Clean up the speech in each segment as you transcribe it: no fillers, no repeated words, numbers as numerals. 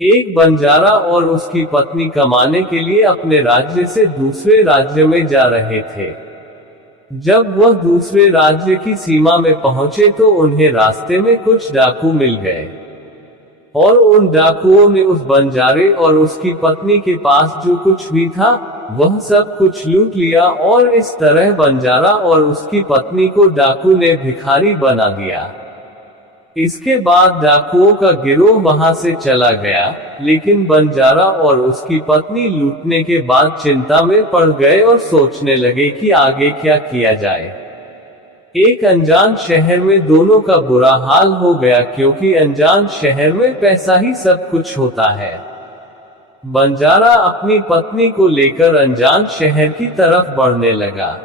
एक बंजारा और उसकी पत्नी कमाने के लिए अपने राज्य से दूसरे राज्य में जा रहे थे। जब वह दूसरे राज्य की सीमा में पहुंचे तो उन्हें रास्ते में कुछ डाकू मिल गए और उन डाकुओं ने उस बंजारे और उसकी पत्नी के पास जो कुछ भी था वह सब कुछ लूट लिया, और इस तरह बंजारा और उसकी पत्नी को डाकू ने भिखारी बना दिया। इसके बाद डाकुओं का गिरोह वहां से चला गया, लेकिन बंजारा और उसकी पत्नी लूटने के बाद चिंता में पड़ गए और सोचने लगे कि आगे क्या किया जाए। एक अनजान शहर में दोनों का बुरा हाल हो गया, क्योंकि अनजान शहर में पैसा ही सब कुछ होता है। बंजारा अपनी पत्नी को लेकर अनजान शहर की तरफ बढ़ने लगा।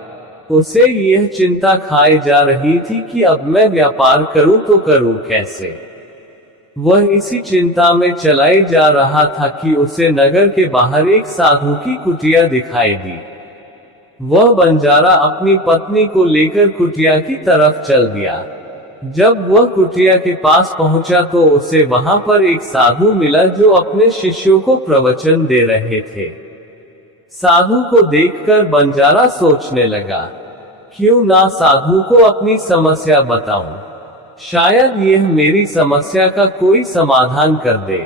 उसे यह चिंता खाए जा रही थी कि अब मैं व्यापार करूं तो करूं कैसे। वह इसी चिंता में चलाई जा रहा था कि उसे नगर के बाहर एक साधु की कुटिया दिखाई दी। वह बंजारा अपनी पत्नी को लेकर कुटिया की तरफ चल दिया। जब वह कुटिया के पास पहुंचा तो उसे वहां पर एक साधु मिला जो अपने शिष्यों को प्रवचन दे रहे थे। साधु को देखकर बंजारा सोचने लगा, क्यों ना साधु को अपनी समस्या बताऊं, शायद यह मेरी समस्या का कोई समाधान कर दे।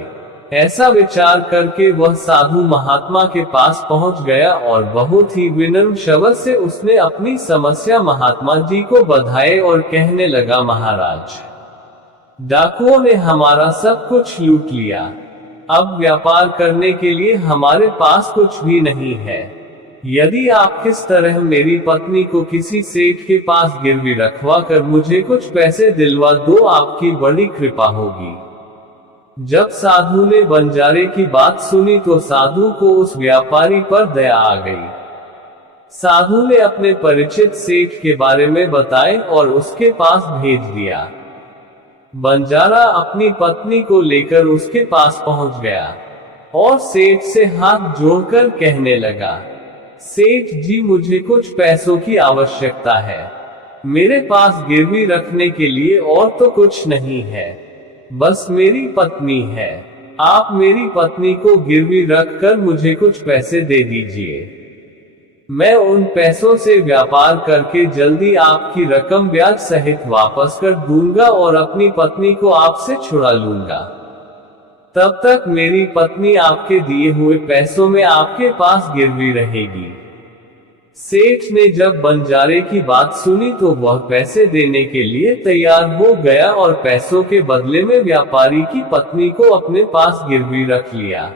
ऐसा विचार करके वह साधु महात्मा के पास पहुंच गया और बहुत ही विनम्र शब्द से उसने अपनी समस्या महात्मा जी को बताई और कहने लगा, महाराज, डाकुओं ने हमारा सब कुछ लूट लिया। अब व्यापार करने के लिए हमारे पास कुछ भी नहीं है। यदि आप किस तरह मेरी पत्नी को किसी सेठ के पास गिरवी रखवा कर मुझे कुछ पैसे दिलवा दो, आपकी बड़ी कृपा होगी। जब साधु ने बंजारे की बात सुनी तो साधु को उस व्यापारी पर दया आ गई। साधु ने अपने परिचित सेठ के बारे में बताए और उसके पास भेज दिया। बंजारा अपनी पत्नी को लेकर उसके पास पहुंच गया और सेठ से हाथ जोड़कर कहने लगा, सेठ जी, मुझे कुछ पैसों की आवश्यकता है। मेरे पास गिरवी रखने के लिए और तो कुछ नहीं है, बस मेरी पत्नी है। आप मेरी पत्नी को गिरवी रखकर मुझे कुछ पैसे दे दीजिए। मैं उन पैसों से व्यापार करके जल्दी आपकी रकम ब्याज सहित वापस कर दूंगा और अपनी पत्नी को आपसे छुड़ा लूंगा। तब तक मेरी पत्नी आपके दिए हुए पैसों में आपके पास गिरवी रहेगी। सेठ ने जब बंजारे की बात सुनी तो वह पैसे देने के लिए तैयार हो गया और पैसों के बदले में व्यापारी की पत्नी को अपने पास गिरवी रख लिया।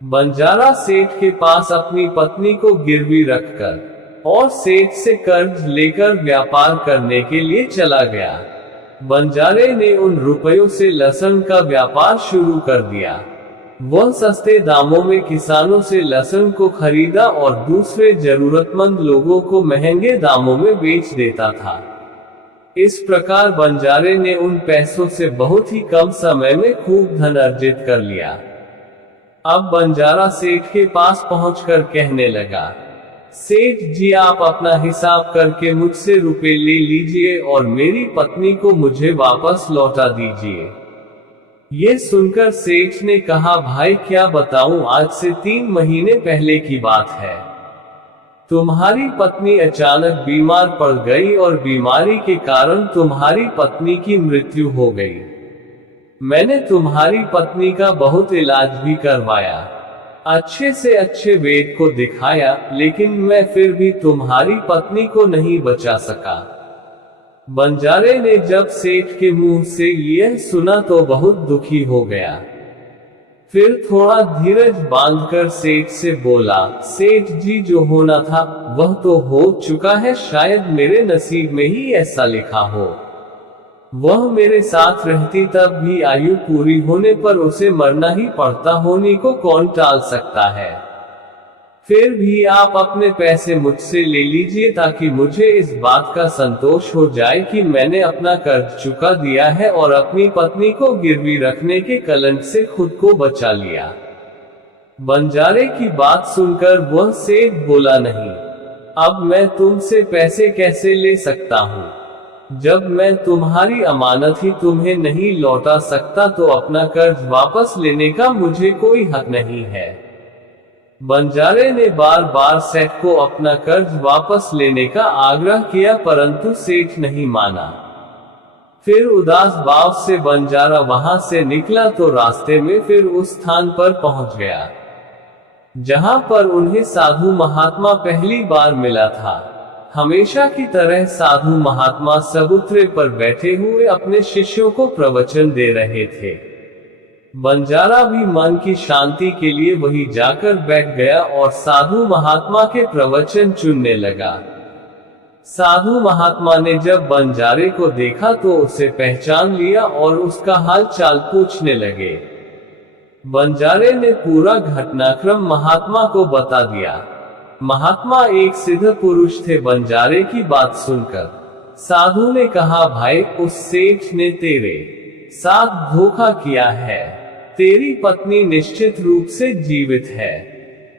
बंजारा सेठ के पास अपनी पत्नी को गिरवी रखकर और सेठ से कर्ज लेकर व्यापार करने के लिए चला गया। बंजारे ने उन रुपयों से लहसुन का व्यापार शुरू कर दिया। वह सस्ते दामों में किसानों से लहसुन को खरीदा और दूसरे जरूरतमंद लोगों को महंगे दामों में बेच देता था। इस प्रकार बंजारे ने उन पैसों से बहुत ही कम समय में खूब धन अर्जित कर लिया। अब बंजारा सेठ के पास पहुंचकर कहने लगा, सेठ जी, आप अपना हिसाब करके मुझसे रुपए ले लीजिए और मेरी पत्नी को मुझे वापस लौटा दीजिए। ये सुनकर सेठ ने कहा, भाई क्या बताऊं, आज से 3 महीने पहले की बात है। तुम्हारी पत्नी अचानक बीमार पड़ गई और बीमारी के कारण तुम्हारी पत्नी की मृत्यु हो गई। मैंने तुम्हारी पत्नी का बहुत इलाज भी करवाया, अच्छे से अच्छे वैद्य को दिखाया, लेकिन मैं फिर भी तुम्हारी पत्नी को नहीं बचा सका। बंजारे ने जब सेठ के मुंह से यह सुना तो बहुत दुखी हो गया। फिर थोड़ा धीरज बांधकर सेठ से बोला, सेठ जी, जो होना था वह तो हो चुका है, शायद मेरे नसीब में ही ऐसा लिखा हो। वह मेरे साथ रहती तब भी आयु पूरी होने पर उसे मरना ही पड़ता, होने को कौन टाल सकता है। फिर भी आप अपने पैसे मुझसे ले लीजिए ताकि मुझे इस बात का संतोष हो जाए कि मैंने अपना कर्ज चुका दिया है और अपनी पत्नी को गिरवी रखने के कलंक से खुद को बचा लिया। बंजारे की बात सुनकर वह सेठ बोला, नहीं, अब मैं तुमसे पैसे कैसे ले सकता हूँ। जब मैं तुम्हारी अमानत ही तुम्हें नहीं लौटा सकता तो अपना कर्ज वापस लेने का मुझे कोई हक नहीं है। बंजारे ने बार बार सेठ को अपना कर्ज वापस लेने का आग्रह किया, परंतु सेठ नहीं माना। फिर उदास भाव से बंजारा वहां से निकला तो रास्ते में फिर उस स्थान पर पहुंच गया जहां पर उन्हें साधु महात्मा पहली बार मिला था। हमेशा की तरह साधु महात्मा चबूतरे पर बैठे हुए अपने शिष्यों को प्रवचन दे रहे थे। बंजारा भी मन की शांति के लिए वहीं जाकर बैठ गया और साधु महात्मा के प्रवचन सुनने लगा। साधु महात्मा ने जब बंजारे को देखा तो उसे पहचान लिया और उसका हाल चाल पूछने लगे। बंजारे ने पूरा घटनाक्रम महात्मा को बता दिया। महात्मा एक सिद्ध पुरुष थे। बंजारे की बात सुनकर साधु ने कहा, भाई, उस सेठ ने तेरे साथ धोखा किया है। तेरी पत्नी निश्चित रूप से जीवित है।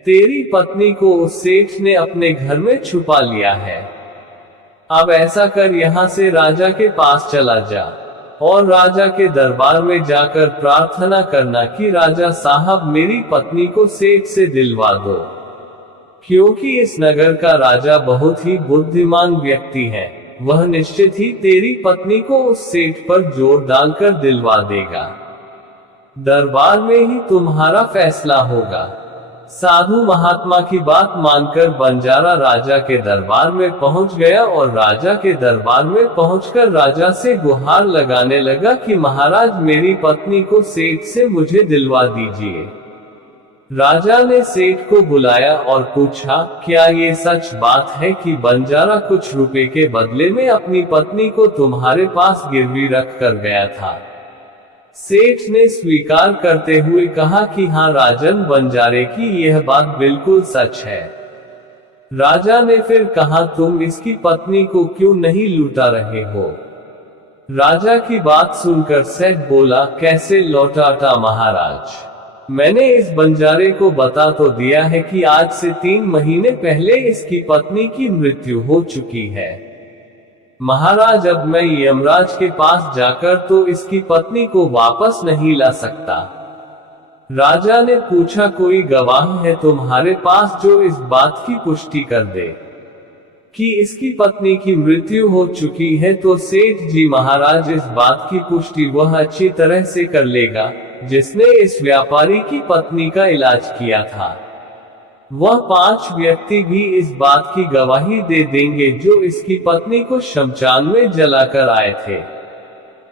तेरी पत्नी को उस सेठ ने अपने घर में छुपा लिया है। अब ऐसा कर यहाँ से राजा के पास चला जा और राजा के दरबार में जाकर प्रार्थना करना कि राजा साहब मेरी पत्नी को सेठ से दिलवा दो, क्योंकि इस नगर का राजा बहुत ही बुद्धिमान व्यक्ति है। वह निश्चित ही तेरी पत्नी को उस सेठ पर जोर डालकर दिलवा देगा। दरबार में ही तुम्हारा फैसला होगा। साधु महात्मा की बात मानकर बंजारा राजा के दरबार में पहुंच गया और राजा के दरबार में पहुंचकर राजा से गुहार लगाने लगा कि महाराज, मेरी पत्नी को सेठ से मुझे दिलवा दीजिए। राजा ने सेठ को बुलाया और पूछा, क्या ये सच बात है कि बंजारा कुछ रुपए के बदले में अपनी पत्नी को तुम्हारे पास गिरवी रख कर गया था? सेठ ने स्वीकार करते हुए कहा कि हाँ राजन, बंजारे की यह बात बिल्कुल सच है। राजा ने फिर कहा, तुम इसकी पत्नी को क्यों नहीं लूटा रहे हो? राजा की बात सुनकर सेठ बोला, कैसे लौटाता महाराज? मैंने इस बंजारे को बता तो दिया है कि आज से 3 महीने पहले इसकी पत्नी की मृत्यु हो चुकी है। महाराज, अब मैं यमराज के पास जाकर तो इसकी पत्नी को वापस नहीं ला सकता। राजा ने पूछा, कोई गवाह है तुम्हारे पास जो इस बात की पुष्टि कर दे कि इसकी पत्नी की मृत्यु हो चुकी है? तो सेठ जी, महाराज, इस बात की पुष्टि वह अच्छी तरह से कर लेगा जिसने इस व्यापारी की पत्नी का इलाज किया था। वह 5 व्यक्ति भी इस बात की गवाही दे देंगे जो इसकी पत्नी को शमशान में जलाकर आए थे।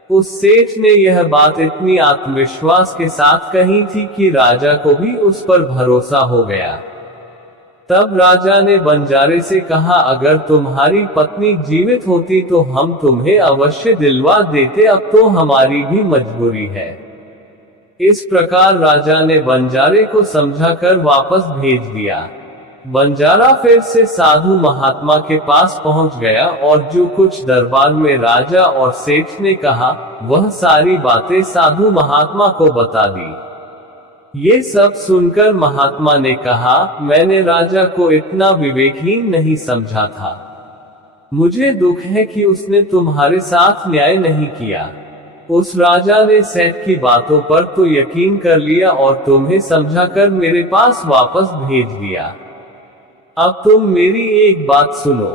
उस सेठ ने यह बात इतनी आत्मविश्वास के साथ कही थी कि राजा को भी उस पर भरोसा हो गया। तब राजा ने बंजारे से कहा, अगर तुम्हारी पत्नी जीवित होती तो हम तुम्हें अवश्य दिलवा देते, अब तो हमारी भी मजबूरी है। इस प्रकार राजा ने बंजारे को समझाकर वापस भेज दिया। बंजारा फिर से साधु महात्मा के पास पहुंच गया और जो कुछ दरबार में राजा और सेठ ने कहा वह सारी बातें साधु महात्मा को बता दी। ये सब सुनकर महात्मा ने कहा, मैंने राजा को इतना विवेकहीन नहीं समझा था। मुझे दुख है कि उसने तुम्हारे साथ न्याय नहीं किया। उस राजा ने सेठ की बातों पर तो यकीन कर लिया और तुम्हें समझाकर मेरे पास वापस भेज दिया। अब तुम मेरी एक बात सुनो।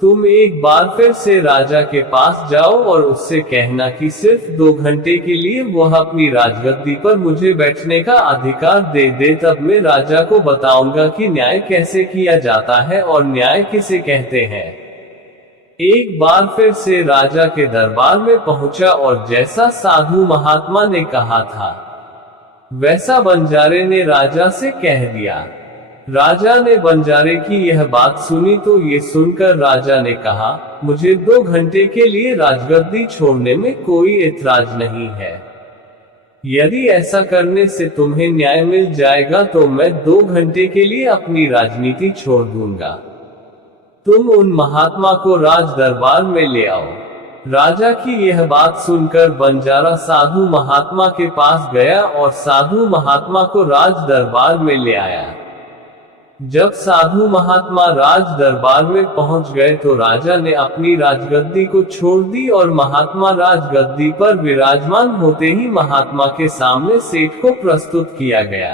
तुम एक बार फिर से राजा के पास जाओ और उससे कहना कि सिर्फ 2 घंटे के लिए वह अपनी राजगद्दी पर मुझे बैठने का अधिकार दे दे, तब मैं राजा को बताऊंगा कि न्याय कैसे किया जाता है और न्याय किसे कहते हैं। एक बार फिर से राजा के दरबार में पहुंचा और जैसा साधु महात्मा ने कहा था वैसा बंजारे ने राजा से कह दिया। राजा ने बंजारे की यह बात सुनी तो ये सुनकर राजा ने कहा, मुझे 2 घंटे के लिए राजगद्दी छोड़ने में कोई एतराज नहीं है। यदि ऐसा करने से तुम्हें न्याय मिल जाएगा तो मैं 2 घंटे के लिए अपनी राजनीति छोड़ दूंगा। तुम उन महात्मा को राज दरबार में ले आओ। राजा की यह बात सुनकर बंजारा साधु महात्मा के पास गया और साधु महात्मा को राज दरबार में ले आया। जब साधु महात्मा राज दरबार में पहुंच गए तो राजा ने अपनी राजगद्दी को छोड़ दी और महात्मा राजगद्दी पर विराजमान होते ही महात्मा के सामने सेठ को प्रस्तुत किया गया।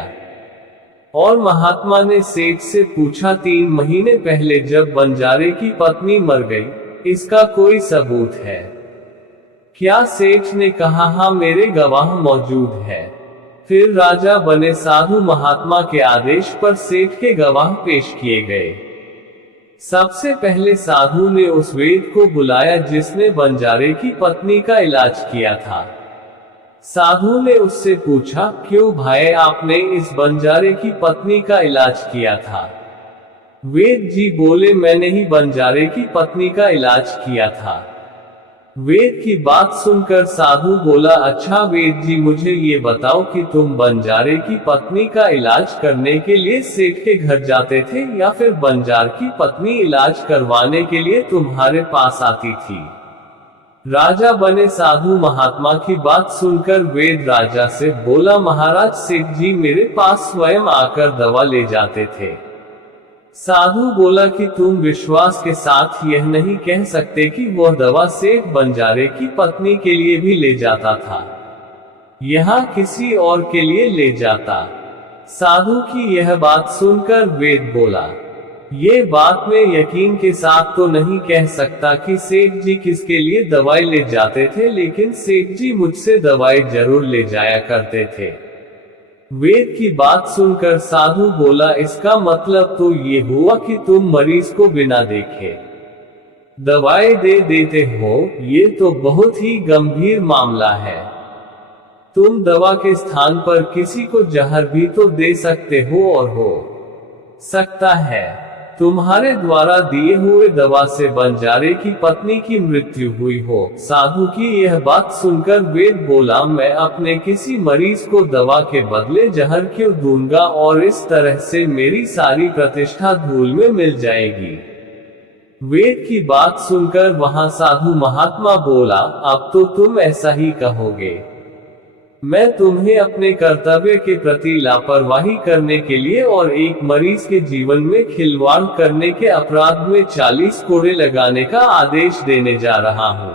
और महात्मा ने सेठ से पूछा, 3 महीने पहले जब बंजारे की पत्नी मर गई, इसका कोई सबूत है क्या? सेठ ने कहा, हाँ, मेरे गवाह मौजूद है। फिर राजा बने साधु महात्मा के आदेश पर सेठ के गवाह पेश किए गए। सबसे पहले साधु ने उस वैद्य को बुलाया जिसने बंजारे की पत्नी का इलाज किया था। साधु ने उससे पूछा, क्यों भाई आपने इस बंजारे की पत्नी का इलाज किया था? वैद्य जी बोले, मैंने ही बंजारे की पत्नी का इलाज किया था। वैद्य की बात सुनकर साधु बोला, अच्छा वैद्य जी, मुझे ये बताओ कि तुम बंजारे की पत्नी का इलाज करने के लिए सेठ के घर जाते थे या फिर बंजार की पत्नी इलाज करवाने के लिए तुम्हारे पास आती थी? राजा बने साधु महात्मा की बात सुनकर वैद्य राजा से बोला, महाराज, सेठ जी मेरे पास स्वयं आकर दवा ले जाते थे। साधु बोला कि तुम विश्वास के साथ यह नहीं कह सकते कि वह दवा सेठ बंजारे की पत्नी के लिए भी ले जाता था, यहाँ किसी और के लिए ले जाता। साधु की यह बात सुनकर वैद्य बोला, ये बात मैं यकीन के साथ तो नहीं कह सकता कि सेठ जी किसके लिए दवाई ले जाते थे, लेकिन सेठ जी मुझसे दवाई जरूर ले जाया करते थे। वैद्य की बात सुनकर साधु बोला, इसका मतलब तो ये हुआ कि तुम मरीज को बिना देखे दवाई दे देते हो। ये तो बहुत ही गंभीर मामला है। तुम दवा के स्थान पर किसी को जहर भी तो दे सकते हो और हो सकता है तुम्हारे द्वारा दिए हुए दवा से बंजारे की पत्नी की मृत्यु हुई हो। साधु की यह बात सुनकर वैद्य बोला, मैं अपने किसी मरीज को दवा के बदले जहर क्यों दूंगा, और इस तरह से मेरी सारी प्रतिष्ठा धूल में मिल जाएगी। वैद्य की बात सुनकर वहां साधु महात्मा बोला, अब तो तुम ऐसा ही कहोगे। मैं तुम्हें अपने कर्तव्य के प्रति लापरवाही करने के लिए और एक मरीज के जीवन में खिलवाड़ करने के अपराध में 40 कोड़े लगाने का आदेश देने जा रहा हूँ।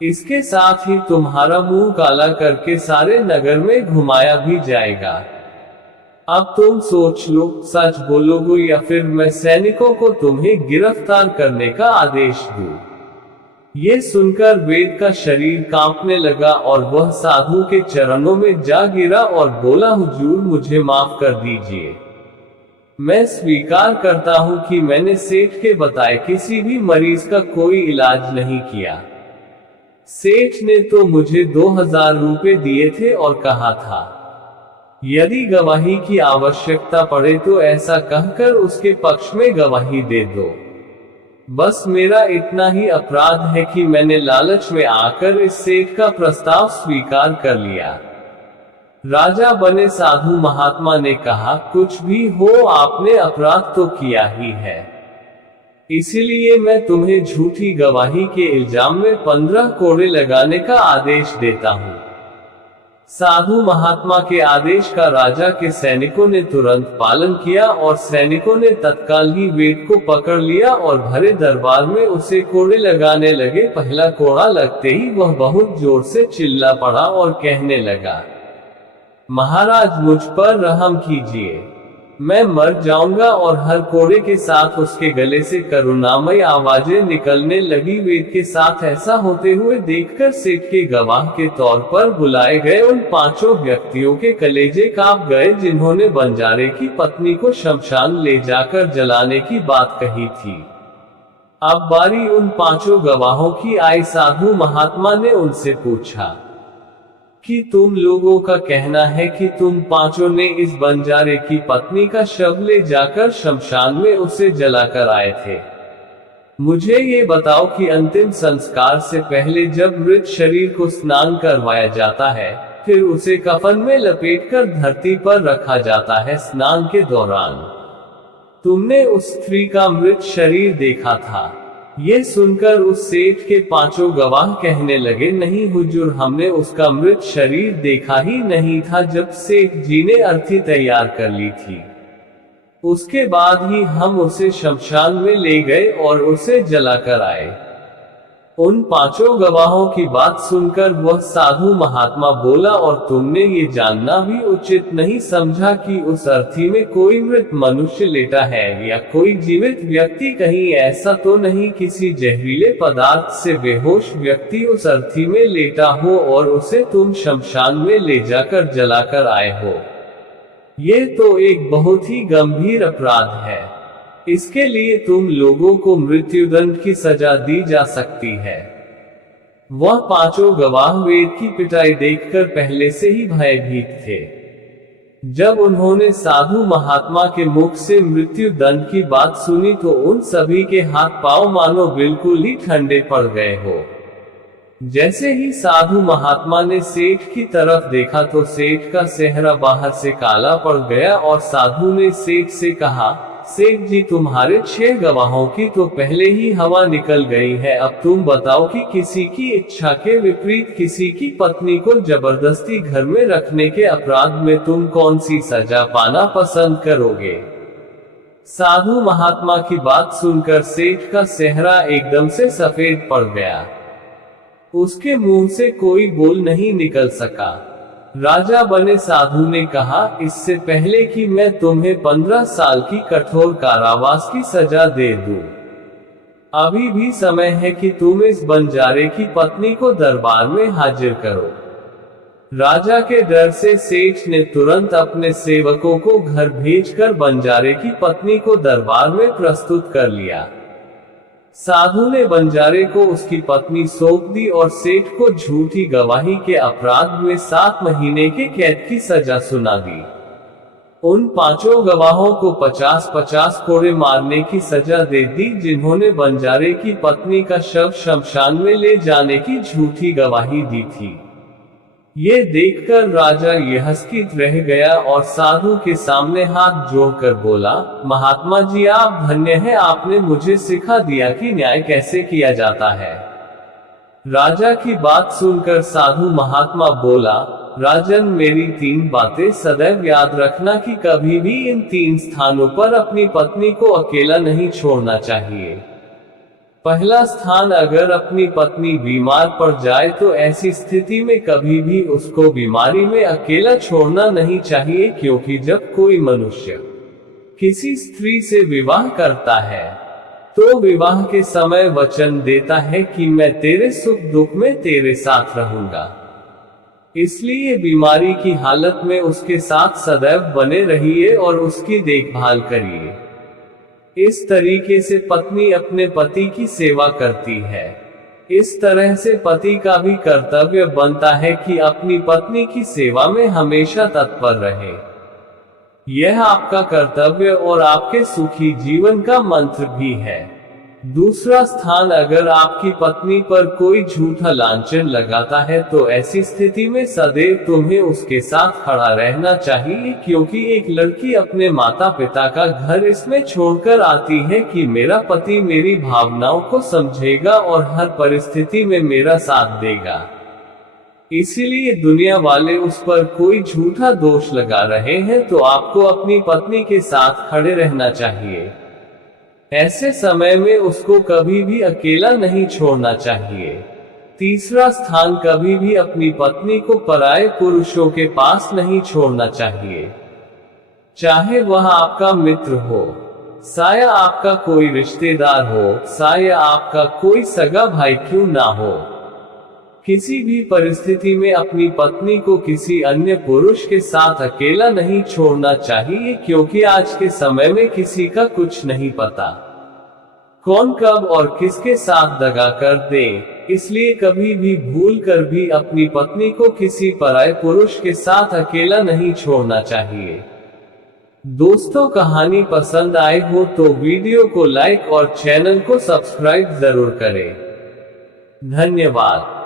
इसके साथ ही तुम्हारा मुंह काला करके सारे नगर में घुमाया भी जाएगा। अब तुम सोच लो, सच बोलोगे या फिर मैं सैनिकों को तुम्हें गिरफ्तार करने का आदेश दूं। ये सुनकर वैद्य का शरीर कांपने लगा और वह साधु के चरणों में जा गिरा और बोला, हुजूर मुझे माफ कर दीजिए। मैं स्वीकार करता हूँ कि मैंने सेठ के बताए किसी भी मरीज का कोई इलाज नहीं किया। सेठ ने तो मुझे 2000 रुपए दिए थे और कहा था, यदि गवाही की आवश्यकता पड़े तो ऐसा कहकर उसके पक्ष में गवाही दे दो। बस मेरा इतना ही अपराध है कि मैंने लालच में आकर इस सेठ का प्रस्ताव स्वीकार कर लिया। राजा बने साधु महात्मा ने कहा, कुछ भी हो, आपने अपराध तो किया ही है, इसलिए मैं तुम्हें झूठी गवाही के इल्जाम में 15 कोड़े लगाने का आदेश देता हूँ। साधु महात्मा के आदेश का राजा के सैनिकों ने तुरंत पालन किया और सैनिकों ने तत्काल ही वैद्य को पकड़ लिया और भरे दरबार में उसे कोड़े लगाने लगे। पहला कोड़ा लगते ही वह बहुत जोर से चिल्ला पड़ा और कहने लगा, महाराज मुझ पर रहम कीजिए, मैं मर जाऊंगा। और हर कोड़े के साथ उसके गले से करुणामय आवाजें निकलने लगी। वैद्य के साथ ऐसा होते हुए देखकर सेठ के गवाह के तौर पर बुलाए गए उन 5 व्यक्तियों के कलेजे कांप गए जिन्होंने बंजारे की पत्नी को शमशान ले जाकर जलाने की बात कही थी। अब बारी उन 5 गवाहों की आई। साधु महात्मा ने उनसे पूछा कि तुम लोगों का कहना है कि तुम 5 ने इस बंजारे की पत्नी का शव ले जाकर शमशान में उसे जलाकर आए थे। मुझे ये बताओ कि अंतिम संस्कार से पहले जब मृत शरीर को स्नान करवाया जाता है, फिर उसे कफन में लपेटकर धरती पर रखा जाता है, स्नान के दौरान तुमने उस स्त्री का मृत शरीर देखा था? ये सुनकर उस सेठ के 5 गवाह कहने लगे, नहीं हुजूर, हमने उसका मृत शरीर देखा ही नहीं था जब सेठ जी ने अर्थी तैयार कर ली थी। उसके बाद ही हम उसे शमशान में ले गए और उसे जलाकर आए। उन पांचों गवाहों की बात सुनकर वह साधु महात्मा बोला, और तुमने ये जानना भी उचित नहीं समझा कि उस अर्थी में कोई मृत मनुष्य लेटा है या कोई जीवित व्यक्ति? कहीं ऐसा तो नहीं किसी जहरीले पदार्थ से बेहोश व्यक्ति उस अर्थी में लेटा हो और उसे तुम शमशान में ले जाकर जलाकर आए हो? ये तो एक बहुत ही गंभीर अपराध है। इसके लिए तुम लोगों को मृत्युदंड की सजा दी जा सकती है। वह पांचों गवाह वेद की पिटाई देखकर पहले से ही भयभीत थे। जब उन्होंने साधु महात्मा के मुख से मृत्यु दंड की बात सुनी तो उन सभी के हाथ पांव मानो बिल्कुल ही ठंडे पड़ गए हो। जैसे ही साधु महात्मा ने सेठ की तरफ देखा तो सेठ का चेहरा बाहर से काला पड़ गया और साधु ने सेठ से कहा, सेठ जी, तुम्हारे 6 गवाहों की तो पहले ही हवा निकल गई है। अब तुम बताओ कि किसी की इच्छा के विपरीत किसी की पत्नी को जबरदस्ती घर में रखने के अपराध में तुम कौन सी सजा पाना पसंद करोगे? साधु महात्मा की बात सुनकर सेठ का चेहरा एकदम से सफेद पड़ गया। उसके मुंह से कोई बोल नहीं निकल सका। राजा बने साधु ने कहा, इससे पहले कि मैं तुम्हें 15 साल की कठोर कारावास की सजा दे दूं, अभी भी समय है कि तुम इस बंजारे की पत्नी को दरबार में हाजिर करो। राजा के डर से सेठ ने तुरंत अपने सेवकों को घर भेजकर बंजारे की पत्नी को दरबार में प्रस्तुत कर लिया। साधु ने बंजारे को उसकी पत्नी सौंप दी और सेठ को झूठी गवाही के अपराध में 7 महीने के कैद की सजा सुना दी। उन पांचों गवाहों को 50-50 कोड़े मारने की सजा दे दी जिन्होंने बंजारे की पत्नी का शव शमशान में ले जाने की झूठी गवाही दी थी। ये देखकर राजा यहस्कित रह गया और साधु के सामने हाथ जोड़कर बोला, महात्मा जी, आप धन्य हैं, आपने मुझे सिखा दिया कि न्याय कैसे किया जाता है। राजा की बात सुनकर साधु महात्मा बोला, राजन, मेरी 3 बातें सदैव याद रखना कि कभी भी इन 3 स्थानों पर अपनी पत्नी को अकेला नहीं छोड़ना चाहिए। पहला स्थान, अगर अपनी पत्नी बीमार पड़ जाए तो ऐसी स्थिति में कभी भी उसको बीमारी में अकेला छोड़ना नहीं चाहिए, क्योंकि जब कोई मनुष्य किसी स्त्री से विवाह करता है तो विवाह के समय वचन देता है कि मैं तेरे सुख दुख में तेरे साथ रहूंगा। इसलिए बीमारी की हालत में उसके साथ सदैव बने रहिए और उसकी देखभाल करिए। इस तरीके से पत्नी अपने पति की सेवा करती है। इस तरह से पति का भी कर्तव्य बनता है कि अपनी पत्नी की सेवा में हमेशा तत्पर रहे। यह आपका कर्तव्य और आपके सुखी जीवन का मंत्र भी है। दूसरा स्थान, अगर आपकी पत्नी पर कोई झूठा लांछन लगाता है तो ऐसी स्थिति में सदैव तुम्हें उसके साथ खड़ा रहना चाहिए, क्योंकि एक लड़की अपने माता पिता का घर इसमें छोड़कर आती है कि मेरा पति मेरी भावनाओं को समझेगा और हर परिस्थिति में मेरा साथ देगा। इसीलिए दुनिया वाले उस पर कोई झूठा दोष लगा रहे हैं तो आपको अपनी पत्नी के साथ खड़े रहना चाहिए। ऐसे समय में उसको कभी भी अकेला नहीं छोड़ना चाहिए। तीसरा स्थान, कभी भी अपनी पत्नी को पराये पुरुषों के पास नहीं छोड़ना चाहिए। चाहे वह आपका मित्र हो, साया आपका कोई रिश्तेदार हो, साया आपका कोई सगा भाई क्यों ना हो, किसी भी परिस्थिति में अपनी पत्नी को किसी अन्य पुरुष के साथ अकेला नहीं छोड़ना चाहिए, क्योंकि आज के समय में किसी का कुछ नहीं पता, कौन कब और किसके साथ दगा कर दे। इसलिए कभी भी भूल कर भी अपनी पत्नी को किसी पराये पुरुष के साथ अकेला नहीं छोड़ना चाहिए। दोस्तों, कहानी पसंद आए हो तो वीडियो को लाइक और चैनल को सब्सक्राइब जरूर करें। धन्यवाद।